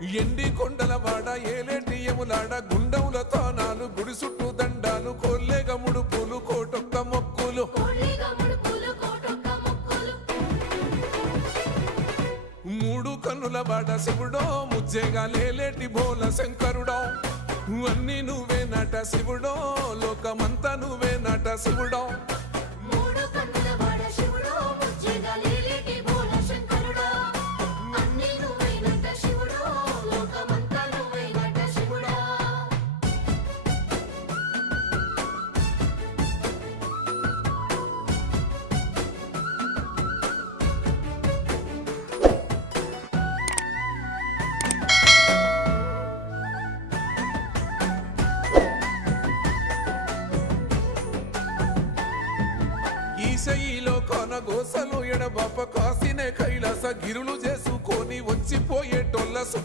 ఎండి కొండల వాడ ఏలేటియములాడ గుండముల తానాలు గుడి చుట్టూ దండాలు కొల్లేగ ముడుపులు కోటొక్క మొక్కులు మూడు కన్నుల వాడ శివుడో ముజ్జేగా లేలేటి బోల శంకరుడో అన్ని నువ్వే నట శివుడో లోకమంతా నువ్వే నట శివుడో ఈశయిలో కొనగోసలు ఎడబాప కాసినే కైలాస గిరులు చేసుకొని వచ్చిపోయేటోళ్ళ